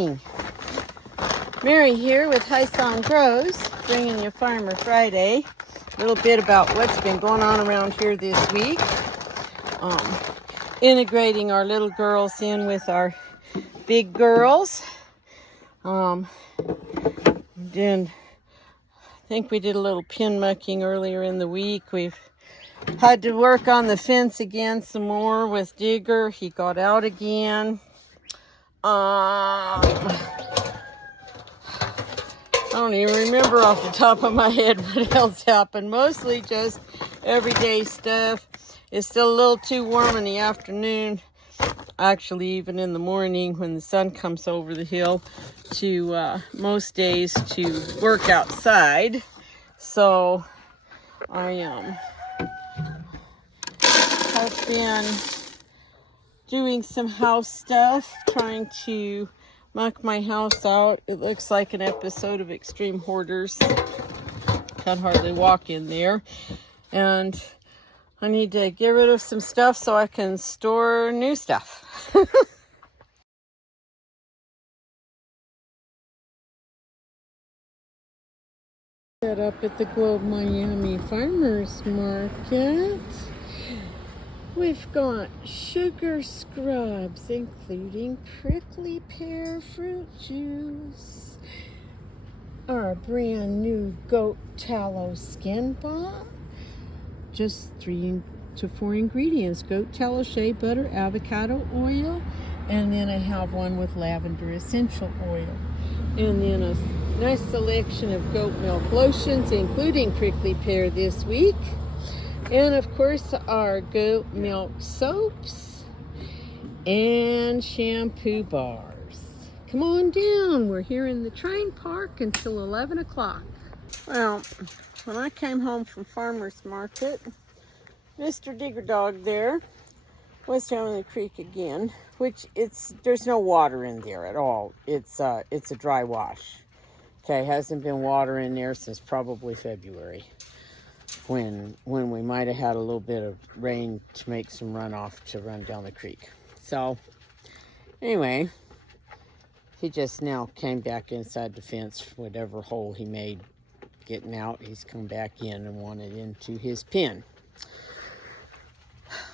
morning. Mary here with High Song Grows, bringing you Farmer Friday. A little bit about what's been going on around here this week. Integrating our little girls in with our big girls. Then I think we did a little pin mucking earlier in the week. We've had to work on the fence again some more with Digger. He got out again. I don't even remember off the top of my head what else happened. Mostly just everyday stuff. It's still a little too warm in the afternoon. Actually, even in the morning when the sun comes over the hill to most days to work outside. So I have been doing some house stuff, trying to muck my house out. It looks like an episode of Extreme Hoarders. Can't hardly walk in there. And I need to get rid of some stuff so I can store new stuff. Set up at the Globe Miami Farmers Market. We've got sugar scrubs, including prickly pear fruit juice, our brand new goat tallow skin balm, just 3 to 4 ingredients: goat tallow, shea butter, avocado oil, and then I have one with lavender essential oil, and then a nice selection of goat milk lotions, including prickly pear this week. And of course, our goat milk soaps and shampoo bars. Come on down. We're here in the train park until 11 o'clock. Well, when I came home from Farmer's Market, Mr. Digger Dog there was down in the creek again, which there's no water in there at all. It's a dry wash. Okay, hasn't been water in there since probably February. When we might have had a little bit of rain to make some runoff to run down the creek. So anyway, he just now came back inside the fence, whatever hole he made getting out. He's come back in and wanted into his pen.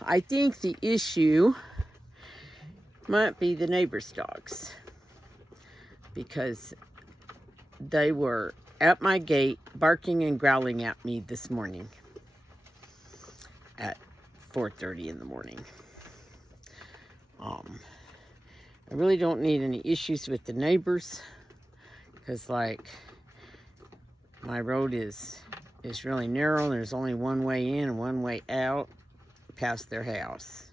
I think the issue might be the neighbor's dogs, because they were at my gate barking and growling at me this morning at 4:30 in the morning. I really don't need any issues with the neighbors, because like my road is really narrow and there's only one way in and one way out past their house.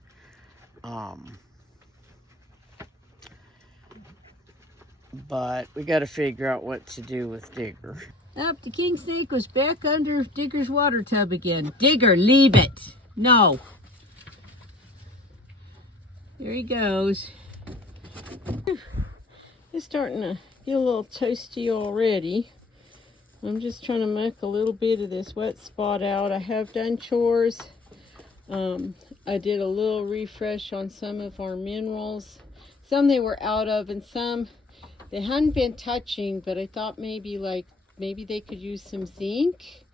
But we got to figure out what to do with Digger. The king snake was back under Digger's water tub again. Digger, leave it. No. There he goes. It's starting to get a little toasty already. I'm just trying to muck a little bit of this wet spot out. I have done chores. I did a little refresh on some of our minerals. Some they were out of, and some they hadn't been touching, but I thought maybe they could use some zinc.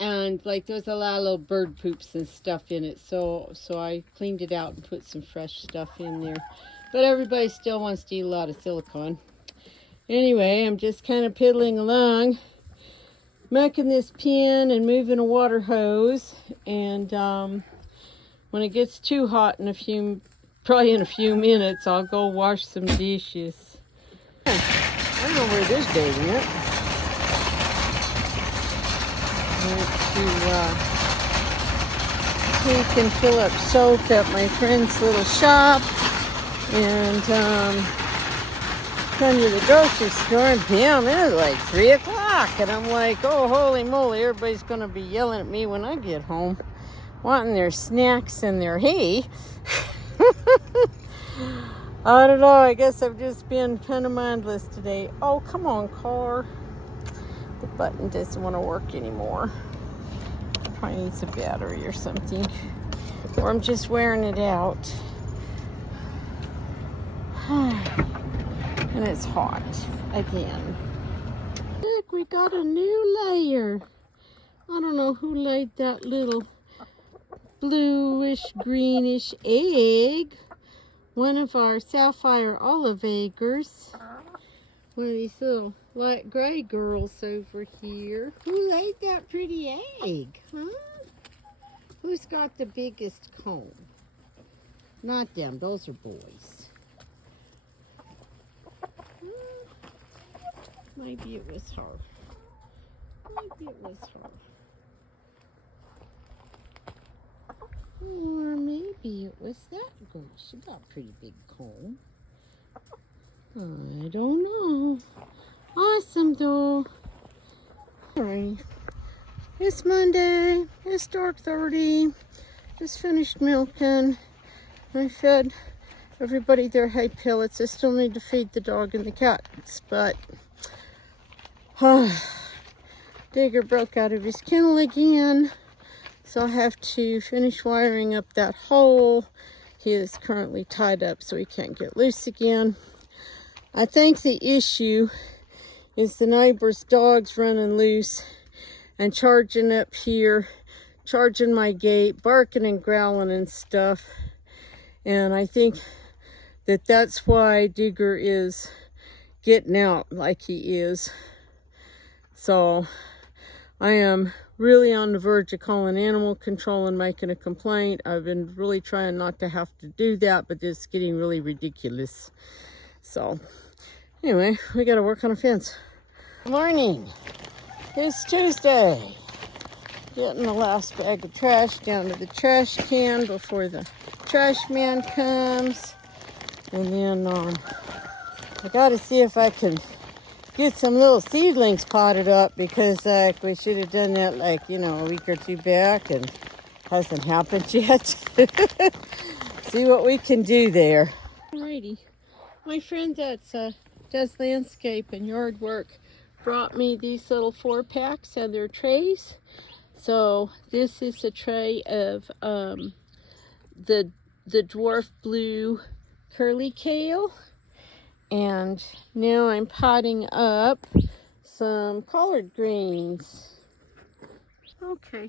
And like there was a lot of little bird poops and stuff in it, so I cleaned it out and put some fresh stuff in there. But everybody still wants to eat a lot of silicone. Anyway, I'm just kind of piddling along, mucking this pen and moving a water hose. And when it gets too hot probably in a few minutes, I'll go wash some dishes. I don't know where this day went. Went to take and fill up soap at my friend's little shop, and come to the grocery store, and damn, it was like 3 o'clock, and I'm like, oh, holy moly, everybody's gonna be yelling at me when I get home, wanting their snacks and their hay. I don't know, I guess I've just been kind of mindless today. Oh, come on, car. The button doesn't want to work anymore. Probably needs a battery or something. Or I'm just wearing it out. And And it's hot again. Look, we got a new layer. I don't know who laid that little bluish, greenish egg. One of our sapphire olive eggers. One of these little light gray girls over here. Who laid that pretty egg, huh? Who's got the biggest comb? Not them, those are boys. Maybe it was her. Maybe it was her. Or maybe it was that girl. She got a pretty big comb. I don't know. Awesome though. Alright. It's Monday. It's dark 30. Just finished milking. I fed everybody their hay pellets. I still need to feed the dog and the cats, but Digger broke out of his kennel again, so I have to finish wiring up that hole. He is currently tied up, so he can't get loose again. I think the issue is the neighbor's dog's running loose and charging up here, charging my gate, barking and growling and stuff. And I think that that's why Digger is getting out like he is. So I am really on the verge of calling animal control and making a complaint. I've been really trying not to have to do that, but it's getting really ridiculous. So anyway, we got to work on a fence. Morning. It's Tuesday. Getting the last bag of trash down to the trash can before the trash man comes. And then I got to see if I can get some little seedlings potted up, because we should have done that a week or two back, and hasn't happened yet. See what we can do there. Alrighty, my friend that does landscape and yard work brought me these little 4-packs and their trays. So this is a tray of the dwarf blue curly kale. And now I'm potting up some collard greens. Okay,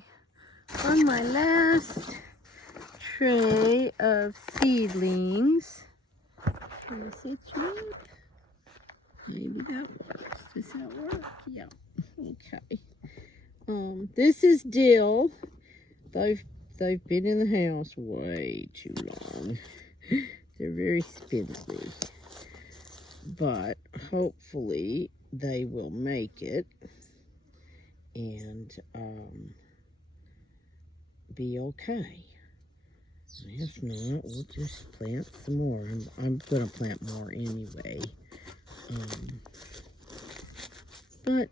on my last tray of seedlings. Does it work? Maybe that works. Does that work? Yeah. Okay. This is dill. They've been in the house way too long. They're very spindly. But hopefully they will make it and be okay. If not, we'll just plant some more. I'm gonna plant more anyway. But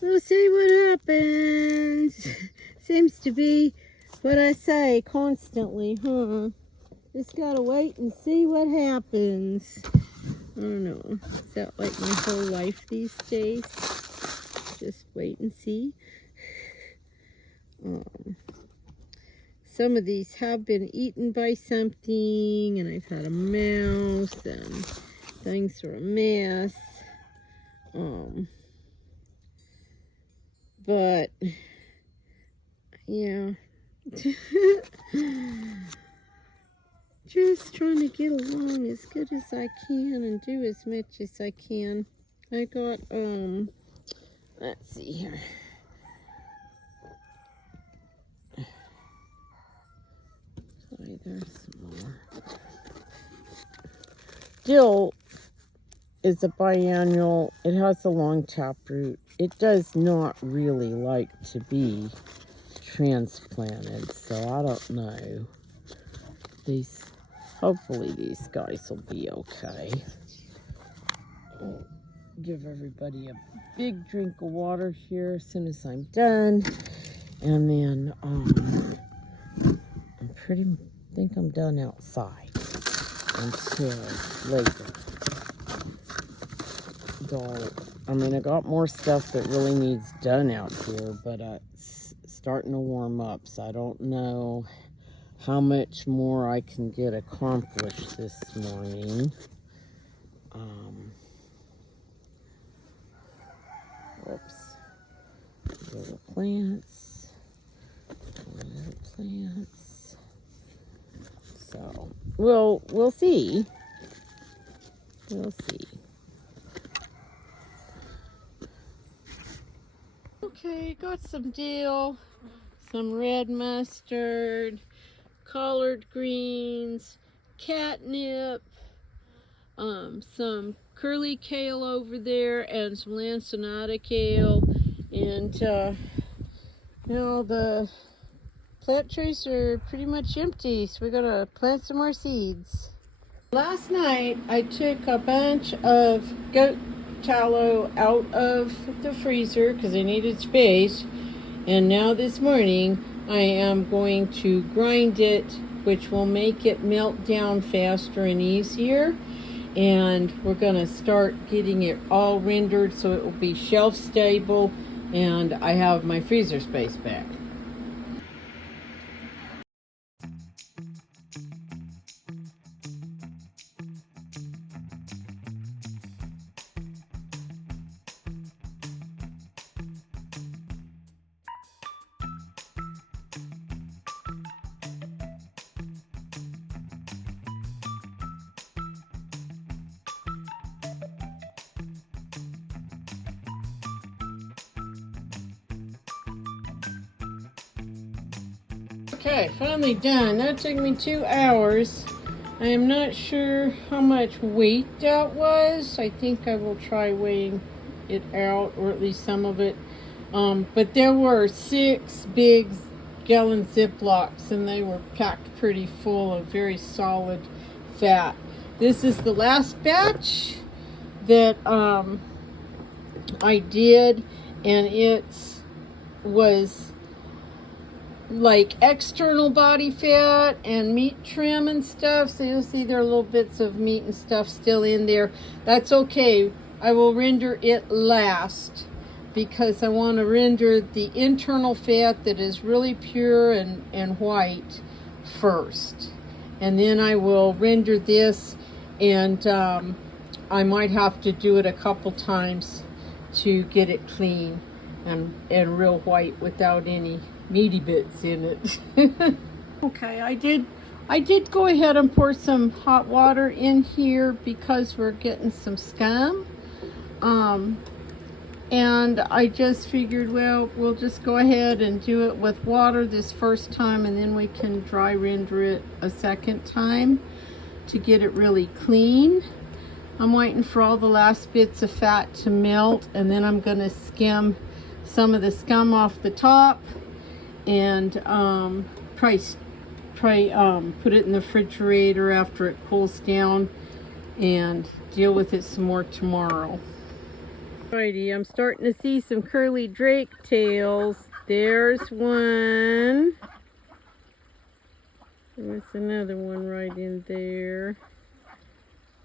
we'll see what happens. Seems to be what I say constantly, huh? Just gotta wait and see what happens. I don't know. Is that like my whole life these days? Just wait and see. Some of these have been eaten by something, and I've had a mouse, and things are a mess. But yeah. Just trying to get along as good as I can and do as much as I can. I got let's see here. Sorry, there's some more. Dill is a biennial. It has a long taproot. It does not really like to be transplanted, so I don't know. Hopefully these guys will be okay. I'll give everybody a big drink of water here as soon as I'm done, and then I think I'm done outside until later. I got more stuff that really needs done out here, but it's starting to warm up, so I don't know how much more I can get accomplished this morning. Whoops. Little plants. Little plants. So, we'll see. We'll see. Okay, got some dill, some red mustard, collard greens, catnip, some curly kale over there, and some lanceolata kale. And now the plant trays are pretty much empty, so we're gonna plant some more seeds. Last night I took a bunch of goat tallow out of the freezer because I needed space, and now this morning I am going to grind it, which will make it melt down faster and easier, and we're gonna start getting it all rendered so it will be shelf stable and I have my freezer space back. Okay, finally done. That took me 2 hours. I am not sure how much weight that was. I think I will try weighing it out, or at least some of it. But there were 6 big gallon Ziplocs, and they were packed pretty full of very solid fat. This is the last batch that I did, and it was like external body fat and meat trim and stuff, so you'll see there are little bits of meat and stuff still in there. That's okay. I will render it last because I want to render the internal fat that is really pure and white first, and then I will render this, and I might have to do it a couple times to get it clean and real white without any meaty bits in it. Okay, I did go ahead and pour some hot water in here because we're getting some scum. And I just figured, well, we'll just go ahead and do it with water this first time, and then we can dry render it a second time to get it really clean. I'm waiting for all the last bits of fat to melt, and then I'm gonna skim some of the scum off the top and put it in the refrigerator after it cools down and deal with it some more tomorrow. Alrighty, I'm starting to see some curly drake tails. There's one. There's another one right in there.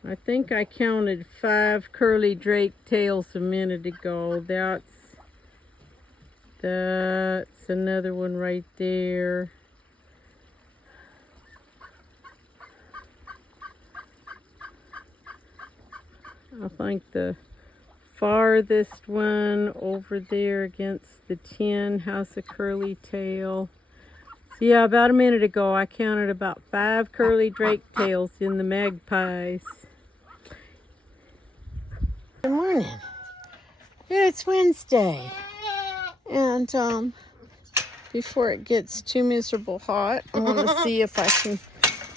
I think I counted 5 curly drake tails a minute ago. That's another one right there. I think the farthest one over there against the tin has a curly tail. So yeah, about a minute ago I counted about 5 curly drake tails in the magpies. Good morning. It's Wednesday. And before it gets too miserable hot, I want to see if I can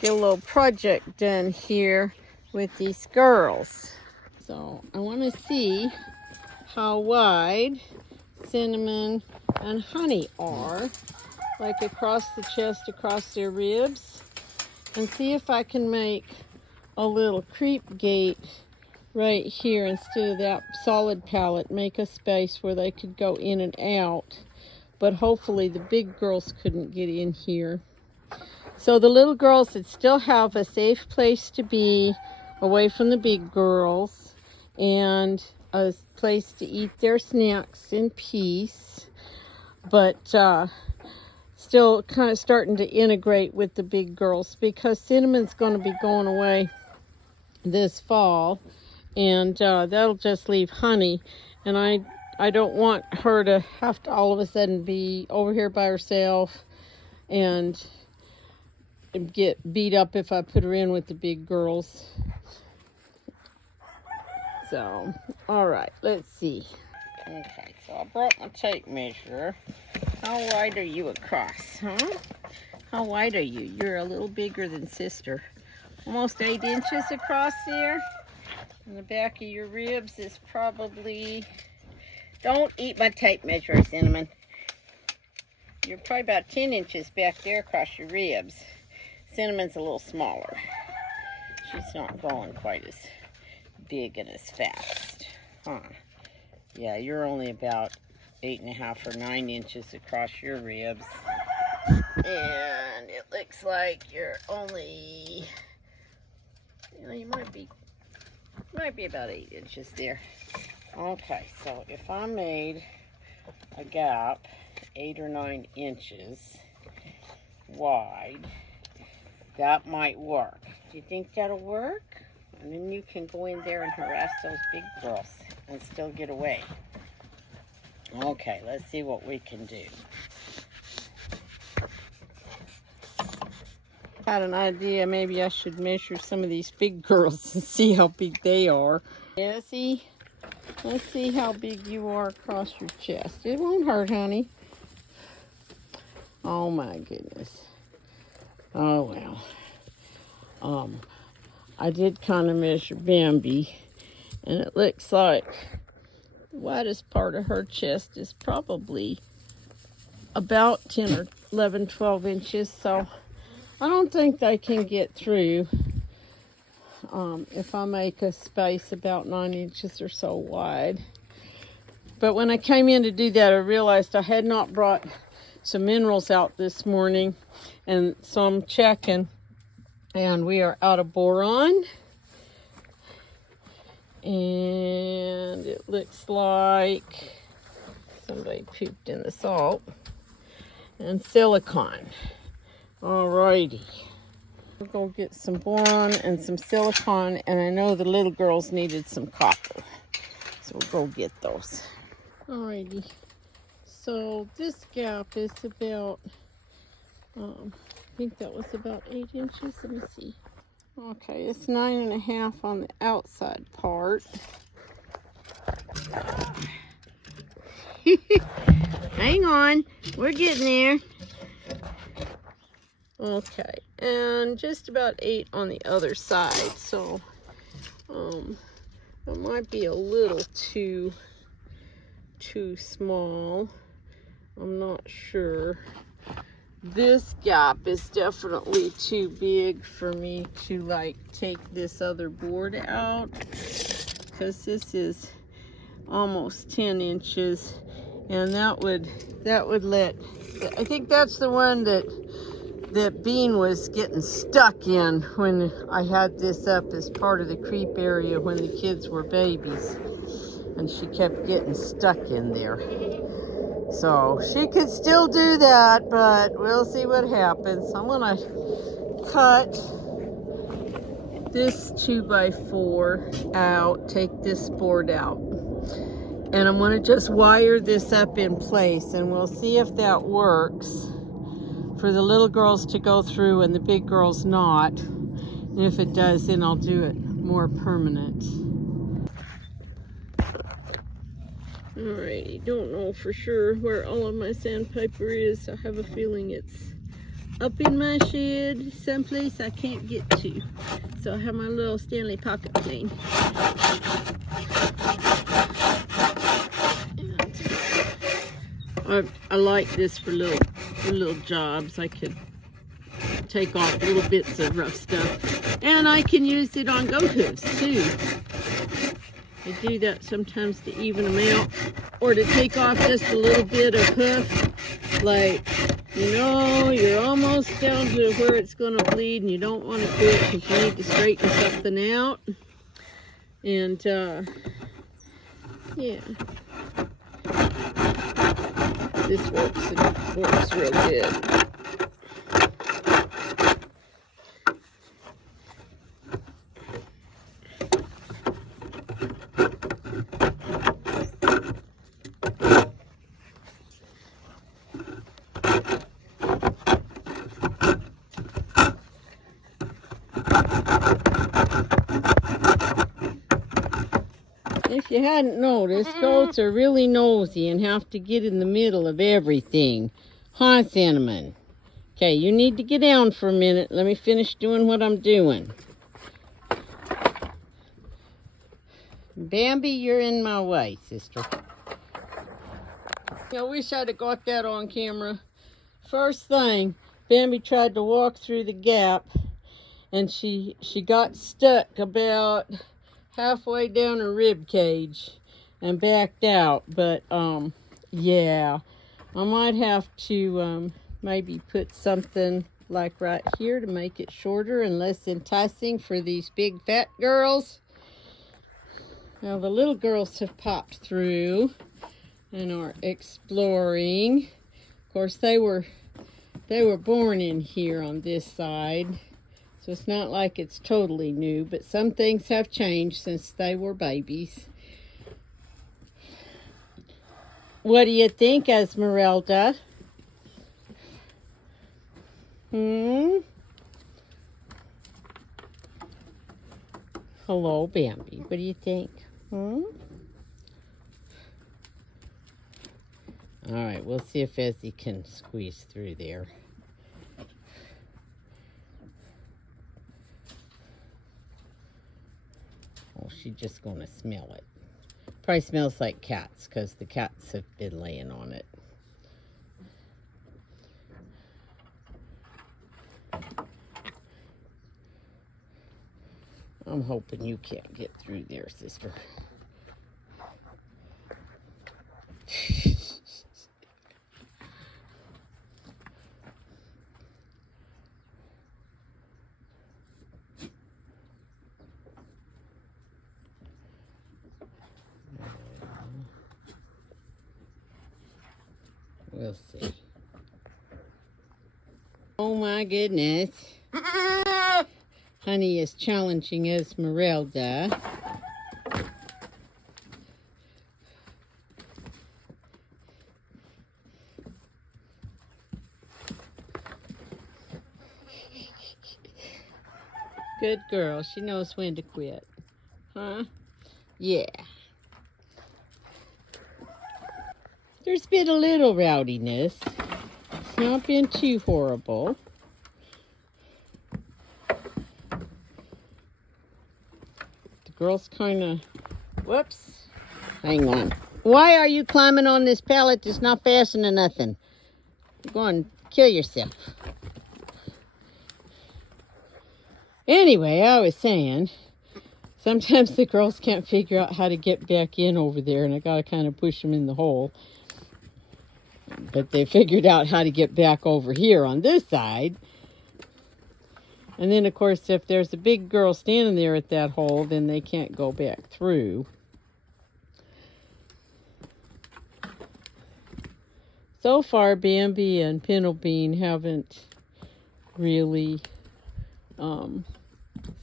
get a little project done here with these girls. So I want to see how wide Cinnamon and Honey are, like across the chest, across their ribs, and see if I can make a little creep gate right here instead of that solid pallet. Make a space where they could go in and out, but hopefully the big girls couldn't get in here. So the little girls would still have a safe place to be away from the big girls, and a place to eat their snacks in peace. But still kind of starting to integrate with the big girls, because Cinnamon's going to be going away this fall, and that'll just leave Honey, and I don't want her to have to all of a sudden be over here by herself and get beat up if I put her in with the big girls. So, all right, let's see. Okay, so I brought my tape measure. How wide are you across, huh? How wide are you? You're a little bigger than sister. Almost 8 inches across there. And the back of your ribs is probably... Don't eat my tape measure, Cinnamon. You're probably about 10 inches back there across your ribs. Cinnamon's a little smaller. She's not growing quite as big and as fast. Huh. Yeah, you're only about 8.5 or 9 inches across your ribs. And it looks like you're only, you know, you might be about 8 inches there. Okay, so if I made a gap 8 or 9 inches wide, that might work. Do you think that'll work? And then you can go in there and harass those big girls and still get away. Okay, let's see what we can do. Had an idea, maybe I should measure some of these big girls and see how big they are. Yeah, see? Let's see how big you are across your chest. It won't hurt, honey. Oh my goodness. Oh well. I did kind of measure Bambi, and it looks like the widest part of her chest is probably about 10 or 11, 12 inches. So I don't think they can get through if I make a space about 9 inches or so wide. But when I came in to do that, I realized I had not brought some minerals out this morning, and so I'm checking, and we are out of boron, and it looks like somebody pooped in the salt, and silicon. Alrighty, we'll go get some boron and some silicon, and I know the little girls needed some copper, so we'll go get those. Alrighty, so this gap is about, I think that was about 8 inches. Let me see. Okay, it's 9.5 on the outside part. Hang on, we're getting there. Okay, and just about 8 on the other side. So, that might be a little too small. I'm not sure. This gap is definitely too big for me to like take this other board out, because this is almost 10 inches, and that would let, I think that's the one that Bean was getting stuck in when I had this up as part of the creep area when the kids were babies, and she kept getting stuck in there. So she could still do that, but we'll see what happens. I'm gonna cut this 2x4 out, take this board out, and I'm gonna just wire this up in place, and we'll see if that works for the little girls to go through and the big girls not. And if it does, then I'll do it more permanent. Alrighty, don't know for sure where all of my sandpaper is. I have a feeling it's up in my shed someplace I can't get to. So I have my little Stanley pocket plane. I like this for little jobs. I could take off little bits of rough stuff, and I can use it on goat hooves too. I do that sometimes to even them out, or to take off just a little bit of hoof, like, you know, you're almost down to where it's going to bleed and you don't want to do it because you need to straighten something out. And yeah, This works real good. If you hadn't noticed, goats are really nosy and have to get in the middle of everything. Huh, Cinnamon? Okay, you need to get down for a minute. Let me finish doing what I'm doing. Bambi, you're in my way, sister. I wish I'd have got that on camera. First thing, Bambi tried to walk through the gap, and she got stuck about halfway down her rib cage and backed out. But yeah, I might have to maybe put something like right here to make it shorter and less enticing for these big fat girls. Now the little girls have popped through and are exploring. Of course, they were born in here on this side, so it's not like it's totally new, but some things have changed since they were babies. What do you think, Esmeralda? Hello, Bambi. What do you think? All right, we'll see if Ezzy can squeeze through there. Oh, she's just going to smell it. Probably smells like cats because the cats have been laying on it. I'm hoping you can't get through there, sister. We'll see. Oh my goodness. Honey is challenging Esmeralda. Good girl. She knows when to quit. Huh? Yeah. There's been a little rowdiness. It's not been too horrible. The girl's kind of... Whoops. Hang on. Why are you climbing on this pallet that's not fastened to nothing? Go on, kill yourself. Anyway, I was saying, sometimes the girls can't figure out how to get back in over there, and I got to kind of push them in the hole. But they figured out how to get back over here on this side. And then, of course, if there's a big girl standing there at that hole, then they can't go back through. So far, Bambi and Pinnlebean haven't really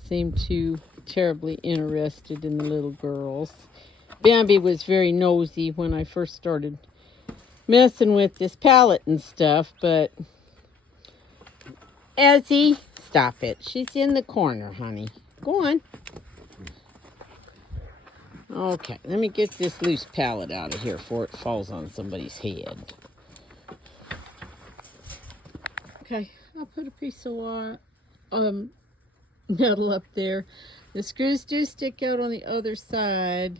seemed too terribly interested in the little girls. Bambi was very nosy when I first started messing with this pallet and stuff, but Ezzy, stop it. She's in the corner, honey. Go on. Okay, let me get this loose pallet out of here before it falls on somebody's head. Okay, I'll put a piece of wire, metal up there. The screws do stick out on the other side,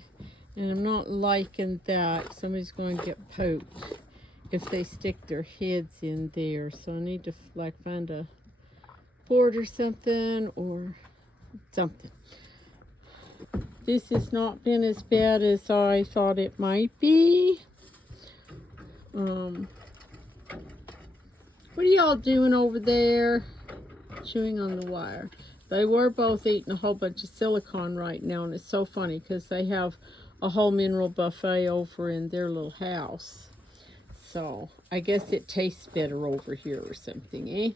and I'm not liking that. Somebody's going to get poked if they stick their heads in there. So I need to like find a board or something or something. This has not been as bad as I thought it might be. What are y'all doing over there? Chewing on the wire. They were both eating a whole bunch of silicone right now, and it's so funny because they have a whole mineral buffet over in their little house. So I guess it tastes better over here or something, eh?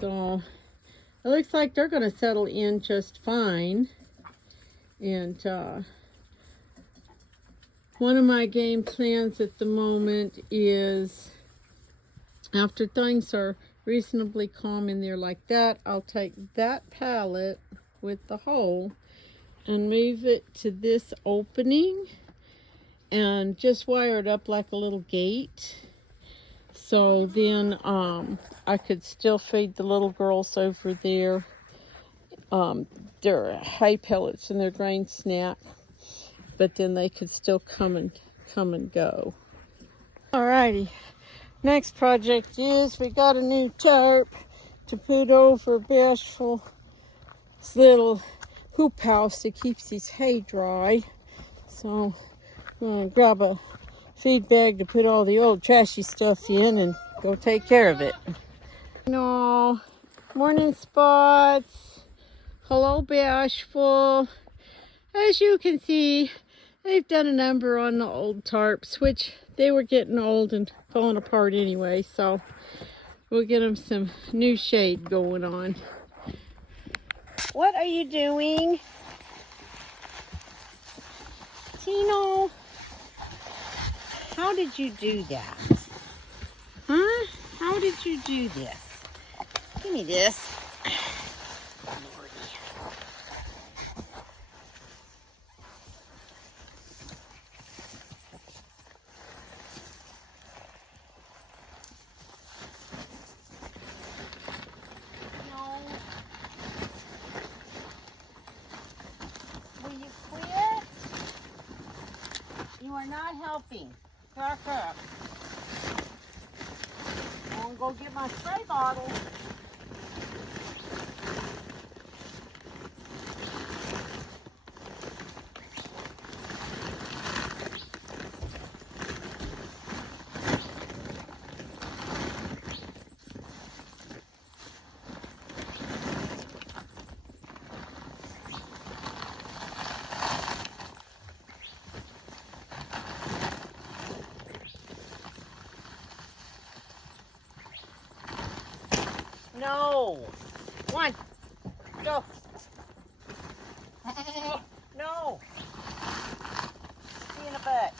So it looks like they're going to settle in just fine. And one of my game plans at the moment is, after things are reasonably calm in there like that, I'll take that pallet with the hole and move it to this opening and just wire it up like a little gate. So then I could still feed the little girls over there their hay pellets and their grain snack, but then they could still come and go. Alrighty, next project is we got a new tarp to put over Bashful's little hoop house that keeps his hay dry. So I'm gonna grab a feed bag to put all the old trashy stuff in and go take care of it. No, morning Spots. Hello Bashful. As you can see, they've done a number on the old tarps, which they were getting old and falling apart anyway, so we'll get them some new shade going on. What are you doing? Tino, how did you do that? Huh? How did you do this? Give me this. You are not helping. Crack up. I'm gonna go get my spray bottle. No. One. Go. No. See you in a bit.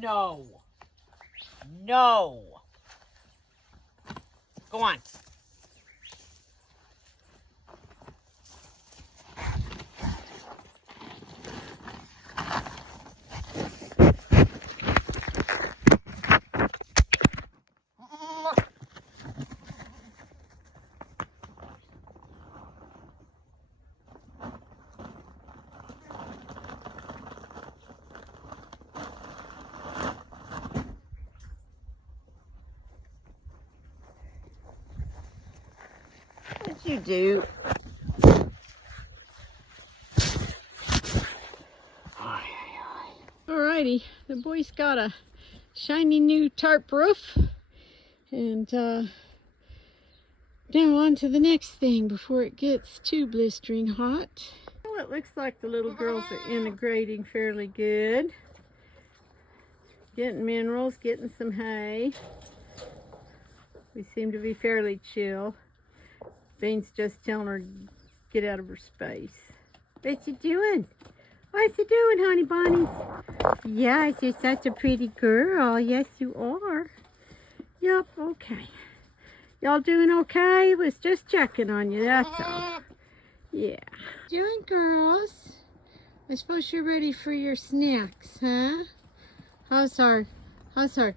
No. No. Go on. What'd you do? Alrighty, the boy's got a shiny new tarp roof, and now on to the next thing before it gets too blistering hot. Well, it looks like the little girls are integrating fairly good. Getting minerals, getting some hay. We seem to be fairly chill. Bean's just telling her to get out of her space. What you doing? What you doing, honey bunnies? Yes, you're such a pretty girl. Yes, you are. Yep, okay. Y'all doing okay? Was just checking on you, that's all. Yeah. Doing, girls? I suppose you're ready for your snacks, huh? How's our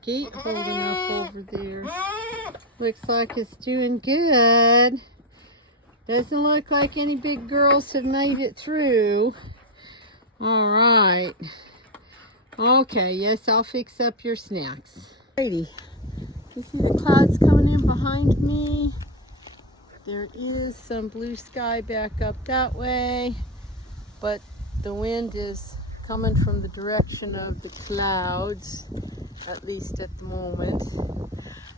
gate holding up over there? Looks like it's doing good. Doesn't look like any big girls have made it through. All right. Okay, yes, I'll fix up your snacks. Alrighty. You see the clouds coming in behind me? There is some blue sky back up that way, but the wind is coming from the direction of the clouds, at least at the moment.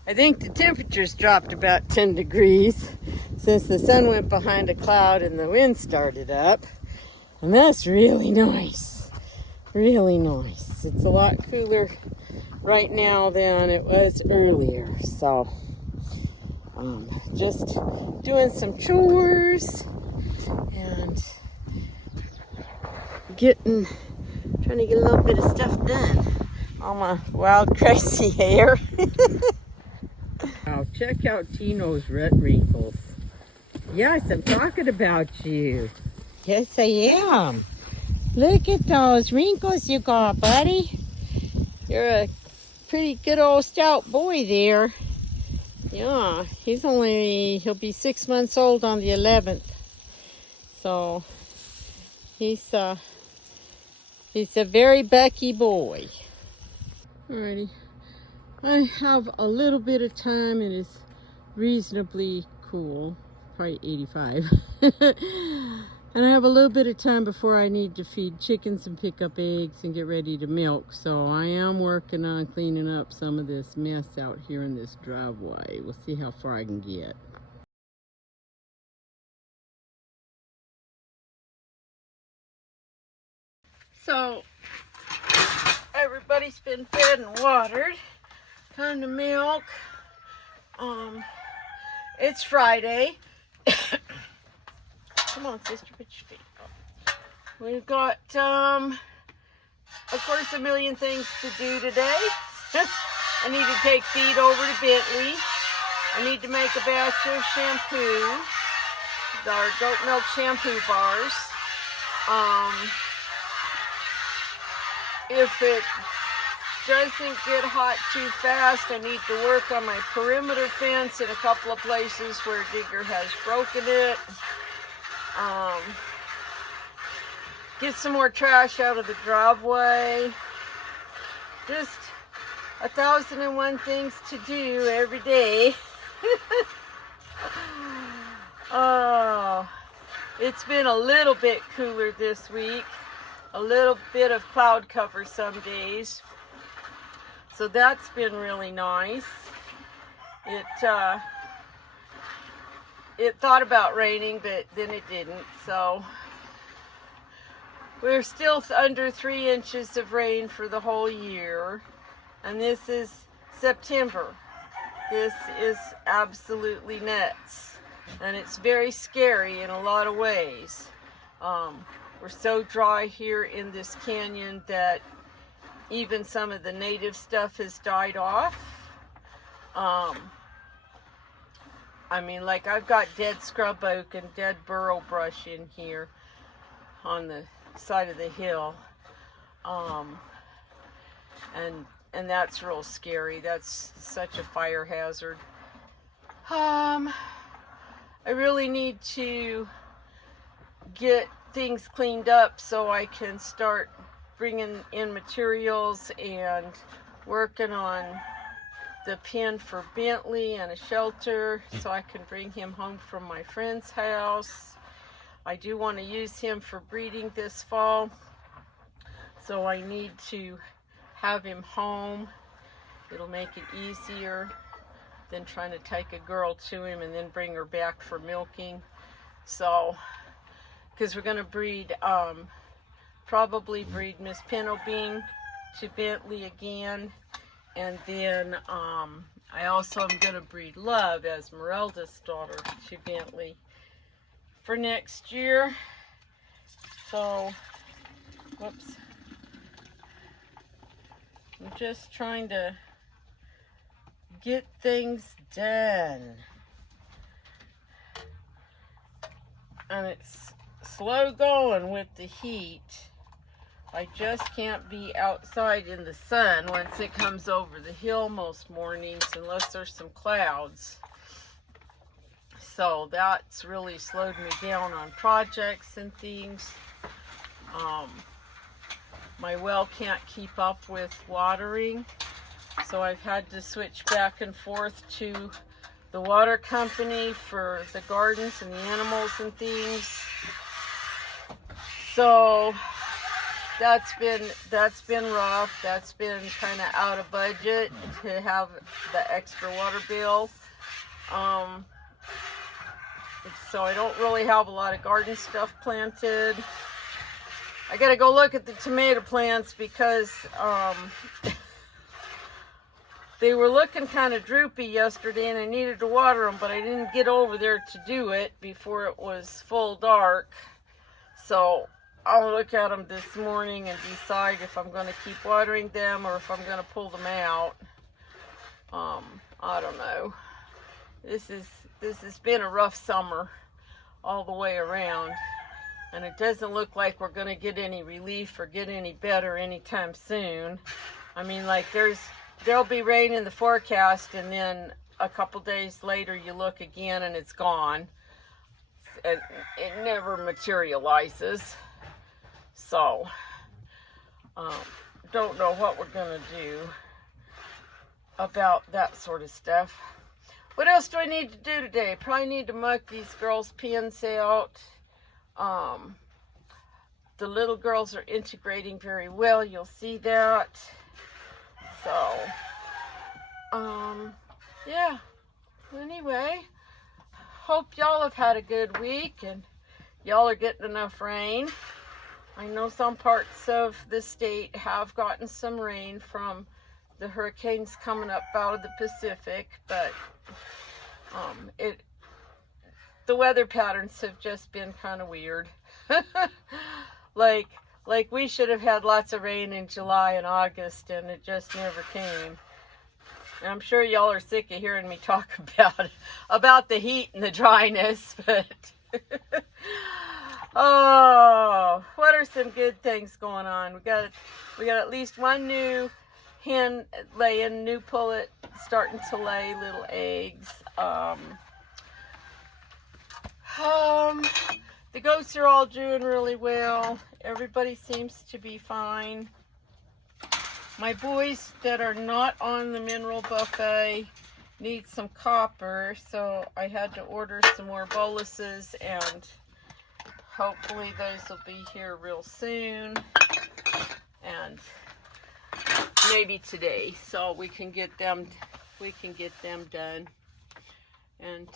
I think the temperature's dropped about 10 degrees since the sun went behind a cloud and the wind started up. And that's really nice. Really nice. It's a lot cooler right now than it was earlier. So, just doing some chores and trying to get a little bit of stuff done. All my wild, crazy hair. Now, check out Tino's red wrinkles. Yes, I'm talking about you. Yes, I am. Look at those wrinkles you got, buddy. You're a pretty good old stout boy there. Yeah, he'll be 6 months old on the 11th. So, he's a very bucky boy. Alrighty. I have a little bit of time. It is reasonably cool, probably 85. And I have a little bit of time before I need to feed chickens and pick up eggs and get ready to milk. So I am working on cleaning up some of this mess out here in this driveway. We'll see how far I can get. So everybody's been fed and watered. Time to milk. It's Friday. Come on, sister, put your feet up. We've got, of course, a million things to do today. I need to take feed over to Bentley. I need to make a batch of shampoo, our goat milk shampoo bars. If it doesn't get hot too fast, I need to work on my perimeter fence in a couple of places where Digger has broken it. Get some more trash out of the driveway. Just 1,001 things to do every day. Oh, it's been a little bit cooler this week. A little bit of cloud cover some days. So that's been really nice. It thought about raining, but then it didn't. So we're still under 3 inches of rain for the whole year. And this is September. This is absolutely nuts. And it's very scary in a lot of ways. We're so dry here in this canyon that even some of the native stuff has died off. I mean, like I've got dead scrub oak and dead burrow brush in here on the side of the hill. And that's real scary. That's such a fire hazard. I really need to get things cleaned up so I can start bringing in materials and working on the pen for Bentley and a shelter so I can bring him home from my friend's house. I do want to use him for breeding this fall, so I need to have him home. It'll make it easier than trying to take a girl to him and then bring her back for milking. So, because we're going to breed, probably breed Miss Pennowbean to Bentley again. And then I also am going to breed Love, Esmeralda's daughter, to Bentley for next year. So, whoops. I'm just trying to get things done. And it's slow going with the heat. I just can't be outside in the sun once it comes over the hill most mornings unless there's some clouds. So that's really slowed me down on projects and things. My well can't keep up with watering, so I've had to switch back and forth to the water company for the gardens and the animals and things. So that's been rough. That's been kind of out of budget to have the extra water bill. So I don't really have a lot of garden stuff planted. I gotta go look at the tomato plants because they were looking kind of droopy yesterday and I needed to water them, but I didn't get over there to do it before it was full dark. So I'll look at them this morning and decide if I'm going to keep watering them or if I'm going to pull them out. I don't know. This has been a rough summer all the way around, and it doesn't look like we're going to get any relief or get any better anytime soon. I mean, like there'll be rain in the forecast, and then a couple days later you look again and it's gone. It never materializes. So, don't know what we're going to do about that sort of stuff. What else do I need to do today? Probably need to muck these girls' pens out. The little girls are integrating very well. You'll see that. So, yeah. Anyway, hope y'all have had a good week and y'all are getting enough rain. I know some parts of the state have gotten some rain from the hurricanes coming up out of the Pacific, but the weather patterns have just been kind of weird. like we should have had lots of rain in July and August, and it just never came. And I'm sure y'all are sick of hearing me talk about the heat and the dryness, but oh, what are some good things going on? We got at least one new hen laying, new pullet starting to lay little eggs. The goats are all doing really well. Everybody seems to be fine. My boys that are not on the mineral buffet need some copper, so I had to order some more boluses, and hopefully those will be here real soon, and maybe today, so we can get them done. And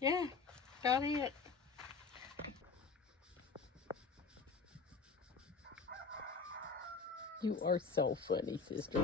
yeah, about it. You are so funny, sister.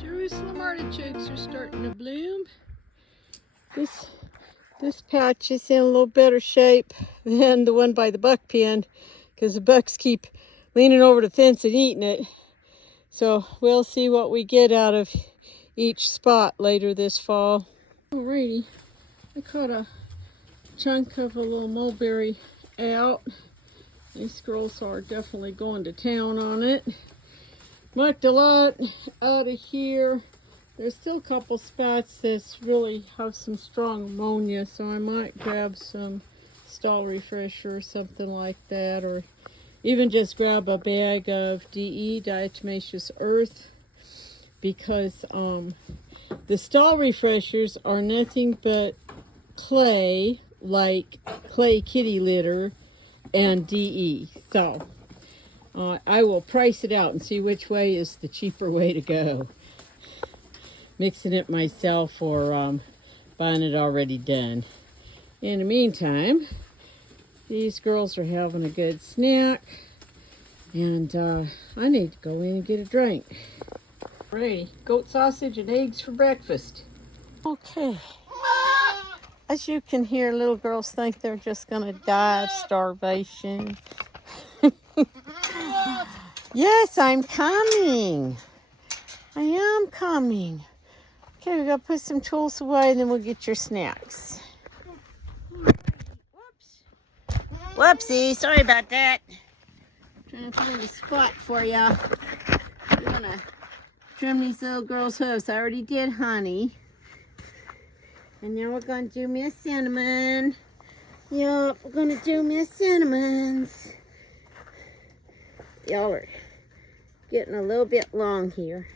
Jerusalem artichokes are starting to bloom. This patch is in a little better shape than the one by the buck pen because the bucks keep leaning over the fence and eating it. So we'll see what we get out of each spot later this fall. Alrighty, I caught a chunk of a little mulberry out. These girls are definitely going to town on it. Mucked a lot out of here. There's still a couple spots that really have some strong ammonia, so I might grab some stall refresher or something like that, or even just grab a bag of DE, diatomaceous earth, because the stall refreshers are nothing but clay, like clay kitty litter and DE. So I will price it out and see which way is the cheaper way to go. Mixing it myself or buying it already done. In the meantime, these girls are having a good snack, and I need to go in and get a drink. Alrighty, goat sausage and eggs for breakfast. Okay. As you can hear, little girls think they're just gonna die of starvation. Yes, I'm coming. I am coming. Okay, we gotta put some tools away and then we'll get your snacks. Whoops. Whoopsie, sorry about that. Trying to find a spot for ya. I'm gonna trim these little girls' hoofs. I already did honey. And now we're gonna do Miss Cinnamon. Yup, we're gonna do Miss Cinnamons. Y'all are getting a little bit long here.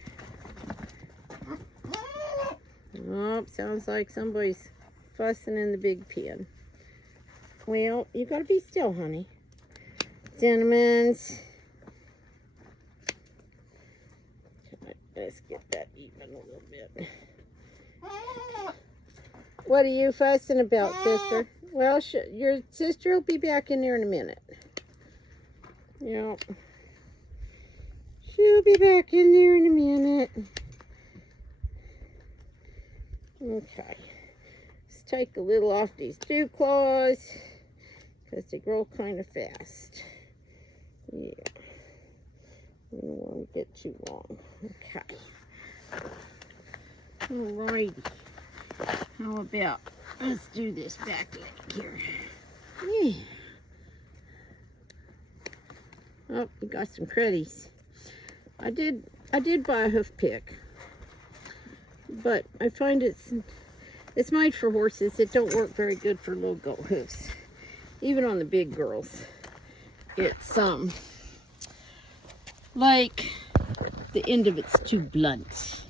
Oh, sounds like somebody's fussing in the big pen. Well, you gotta be still, honey. Cinnamons. Let's get that even a little bit. What are you fussing about, sister? Well, your sister will be back in there in a minute. Yep. She'll be back in there in a minute. Okay. Let's take a little off these dew claws because they grow kind of fast. Yeah. We don't want to get too long. Okay. Alrighty. How about let's do this back leg here. Yeah. Oh, we got some creddies. I did buy a hoof pick, but I find it's made for horses. It don't work very good for little goat hoofs. Even on the big girls, it's like the end of it's too blunt,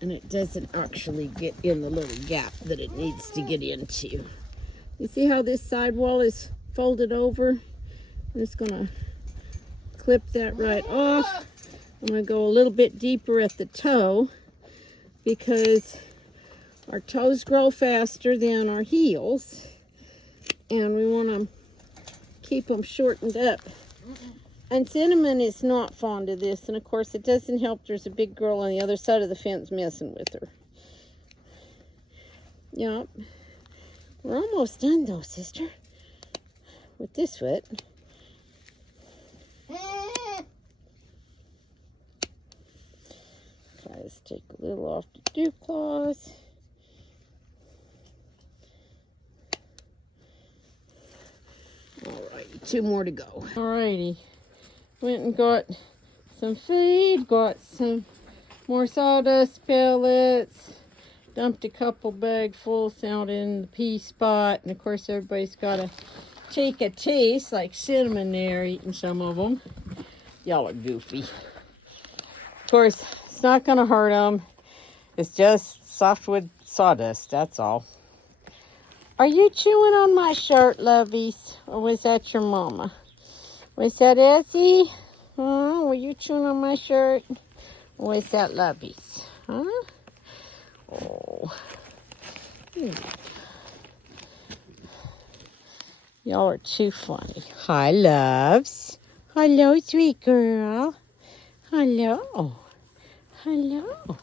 and it doesn't actually get in the little gap that it needs to get into. You see how this sidewall is folded over? I'm just gonna clip that right off. I'm gonna go a little bit deeper at the toe because our toes grow faster than our heels, and we want to keep them shortened up. And Cinnamon is not fond of this, and of course it doesn't help there's a big girl on the other side of the fence messing with her. Yep. We're almost done though, sister, with this foot. Okay, let's take a little off the dew claws. Alrighty, 2 more to go. Alrighty, went and got some feed, got some more sawdust pellets, dumped a couple bagfuls out in the pea spot, and of course everybody's got to take a taste, like Cinnamon there, eating some of them. Y'all are goofy. Of course, it's not going to hurt them. It's just softwood sawdust, that's all. Are you chewing on my shirt, lovies? Or was that your mama? Was that Essie? Huh? Were you chewing on my shirt? Or was that lovies? Huh? Oh. Y'all are too funny. Hi, loves. Hello, sweet girl. Hello. Hello.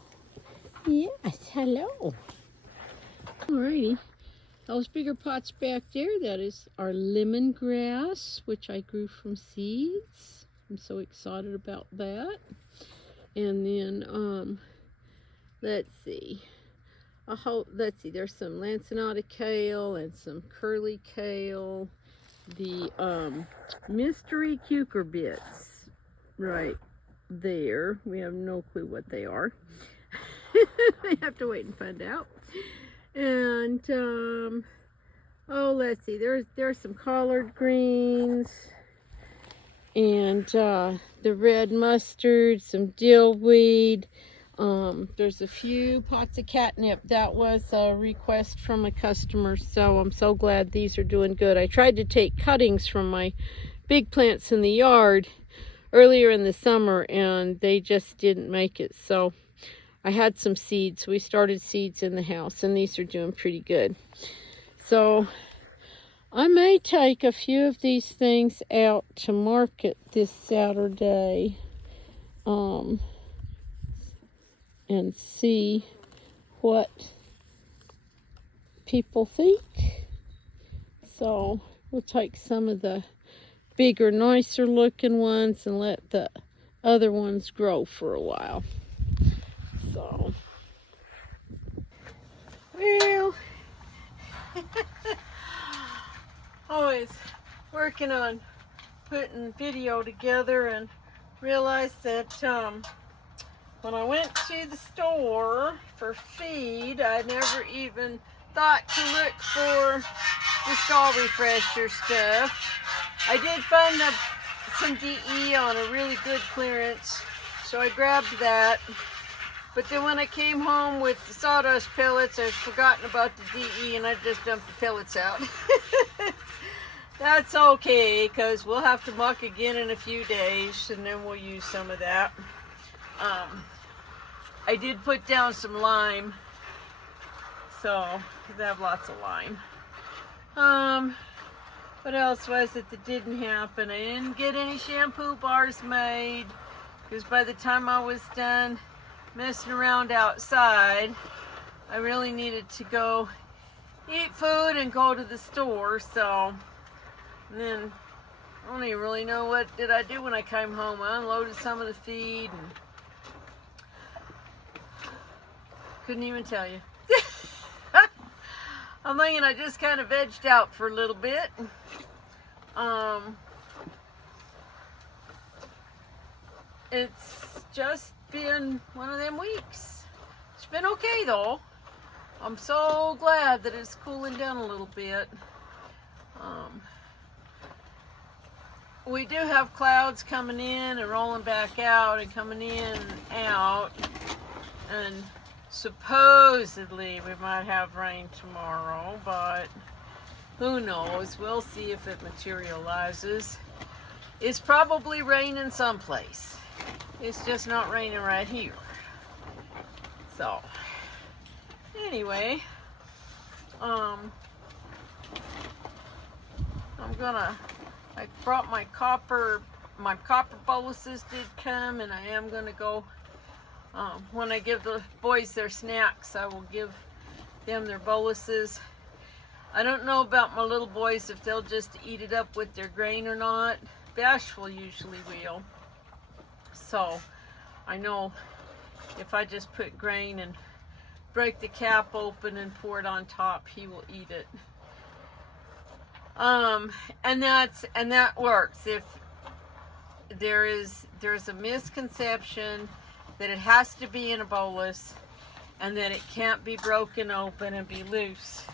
Yes, hello. Alrighty. Those bigger pots back there, that is our lemongrass, which I grew from seeds. I'm so excited about that. And then, let's see. There's some lanceolata kale and some curly kale. The mystery cucurbits right there. We have no clue what they are. I have to wait and find out. And oh, let's see, there's some collard greens and the red mustard, some dillweed. There's a few pots of catnip. That was a request from a customer, so I'm so glad these are doing good. I tried to take cuttings from my big plants in the yard earlier in the summer, and they just didn't make it. So I had some seeds. We started seeds in the house, and these are doing pretty good. So I may take a few of these things out to market this Saturday, and see what people think. So we'll take some of the bigger, nicer looking ones and let the other ones grow for a while. So, well, always working on putting video together and realized that when I went to the store for feed, I never even thought to look for the skull refresher stuff. I did find some DE on a really good clearance, so I grabbed that. But then when I came home with the sawdust pellets, I'd forgotten about the DE and I just dumped the pellets out. That's okay, because we'll have to muck again in a few days, and then we'll use some of that. I did put down some lime, so I have lots of lime. What else was it that didn't happen? I didn't get any shampoo bars made, because by the time I was done messing around outside, I really needed to go eat food and go to the store. So, and then I don't even really know what did I do when I came home. I unloaded some of the feed and couldn't even tell you. I'm thinking I just kind of vegged out for a little bit. It's just been one of them weeks. It's been okay though. I'm so glad that it's cooling down a little bit. We do have clouds coming in and rolling back out and coming in and out, and supposedly we might have rain tomorrow, but who knows? We'll see if it materializes. It's probably raining someplace. It's just not raining right here. So, anyway, I brought my copper boluses did come, and I am gonna go, when I give the boys their snacks, I will give them their boluses. I don't know about my little boys if they'll just eat it up with their grain or not. Bashful usually will. So I know if I just put grain and break the cap open and pour it on top, he will eat it. And that works. If there's a misconception that it has to be in a bolus and that it can't be broken open and be loose.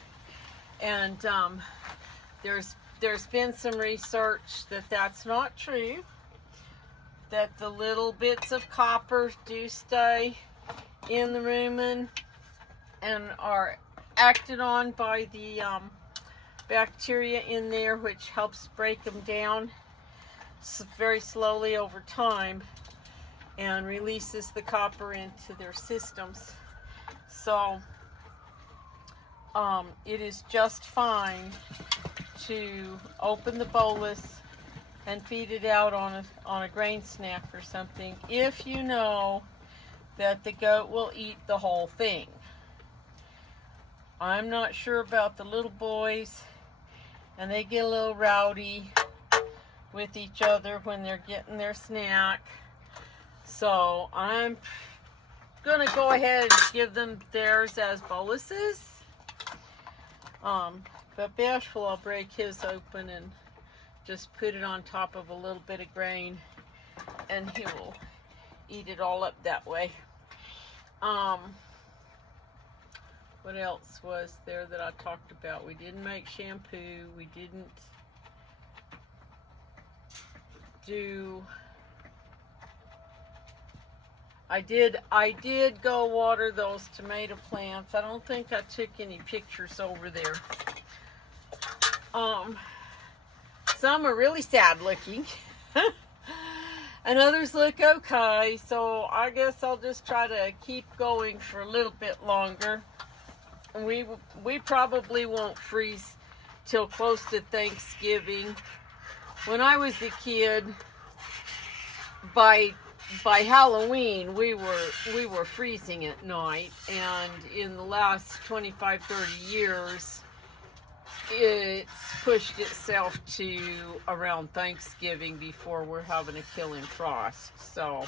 And there's been some research that that's not true, that the little bits of copper do stay in the rumen and are acted on by the bacteria in there, which helps break them down very slowly over time and releases the copper into their systems. So it is just fine to open the bolus and feed it out on a grain snack or something if you know that the goat will eat the whole thing. I'm not sure about the little boys, and they get a little rowdy with each other when they're getting their snack. So I'm gonna go ahead and give them theirs as boluses. But Bashful, I'll break his open and just put it on top of a little bit of grain, and he will eat it all up that way. What else was there that I talked about? We didn't make shampoo. We didn't do... I did go water those tomato plants. I don't think I took any pictures over there. Some are really sad looking. And others look okay. So I guess I'll just try to keep going for a little bit longer. We probably won't freeze till close to Thanksgiving. When I was a kid, by Halloween we were freezing at night, and in the last 25-30 years it's pushed itself to around Thanksgiving before we're having a killing frost. So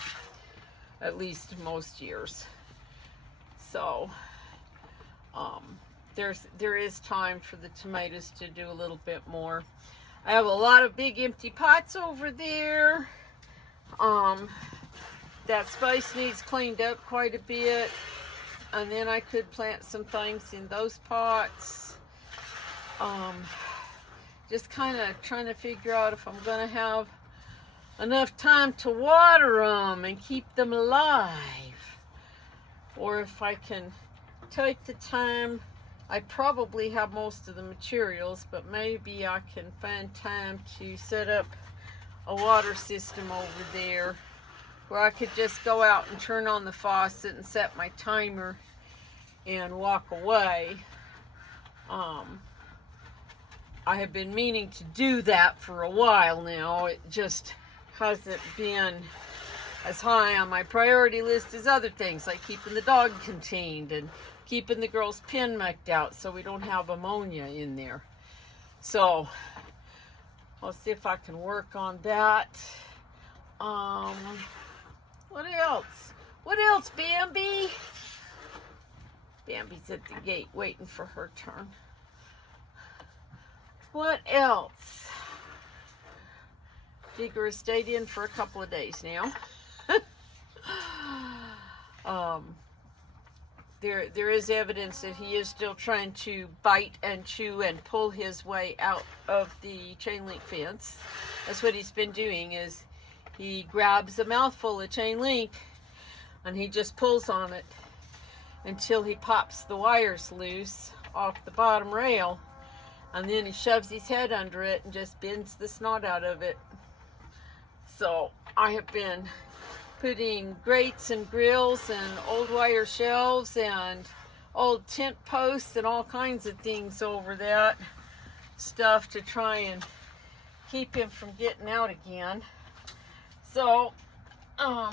at least most years. So there is time for the tomatoes to do a little bit more. I have a lot of big empty pots over there. That space needs cleaned up quite a bit. And then I could plant some things in those pots. Just kind of trying to figure out if I'm going to have enough time to water them and keep them alive. Or if I can take the time. I probably have most of the materials, but maybe I can find time to set up a water system over there where I could just go out and turn on the faucet and set my timer and walk away. I have been meaning to do that for a while now. It just hasn't been as high on my priority list as other things, like keeping the dog contained and keeping the girls' pen mucked out so we don't have ammonia in there. So I'll see if I can work on that. What else? What else, Bambi? Bambi's at the gate waiting for her turn. What else? Jigger has stayed in for a couple of days now. There is evidence that he is still trying to bite and chew and pull his way out of the chain link fence. That's what he's been doing, is he grabs a mouthful of chain link and he just pulls on it until he pops the wires loose off the bottom rail, and then he shoves his head under it and just bends the snot out of it. So I have been putting grates and grills and old wire shelves and old tent posts and all kinds of things over that stuff to try and keep him from getting out again. So, yeah.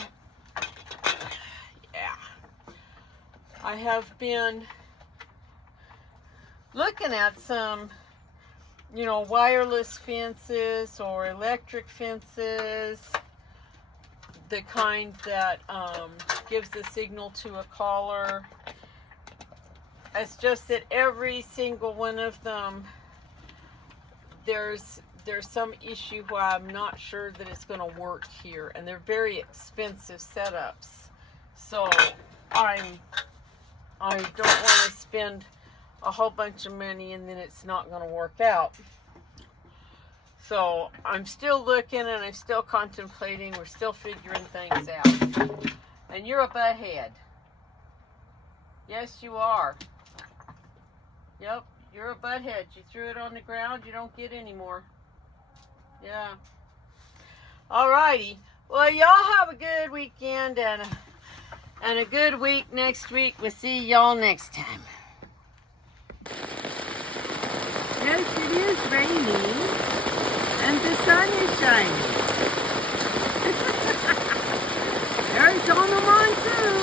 I have been looking at some, wireless fences or electric fences, the kind that gives the signal to a caller. It's just that every single one of them, there's some issue where I'm not sure that it's going to work here, and they're very expensive setups. So I don't want to spend a whole bunch of money and then it's not going to work out. So I'm still looking and I'm still contemplating. We're still figuring things out. And you're a butthead. Yes, you are. Yep, you're a butthead. You threw it on the ground. You don't get any more. Yeah. Alrighty. Well, y'all have a good weekend and a good week next week. We'll see y'all next time. Yes, it is raining and the sun is shining. There's on the monsoon.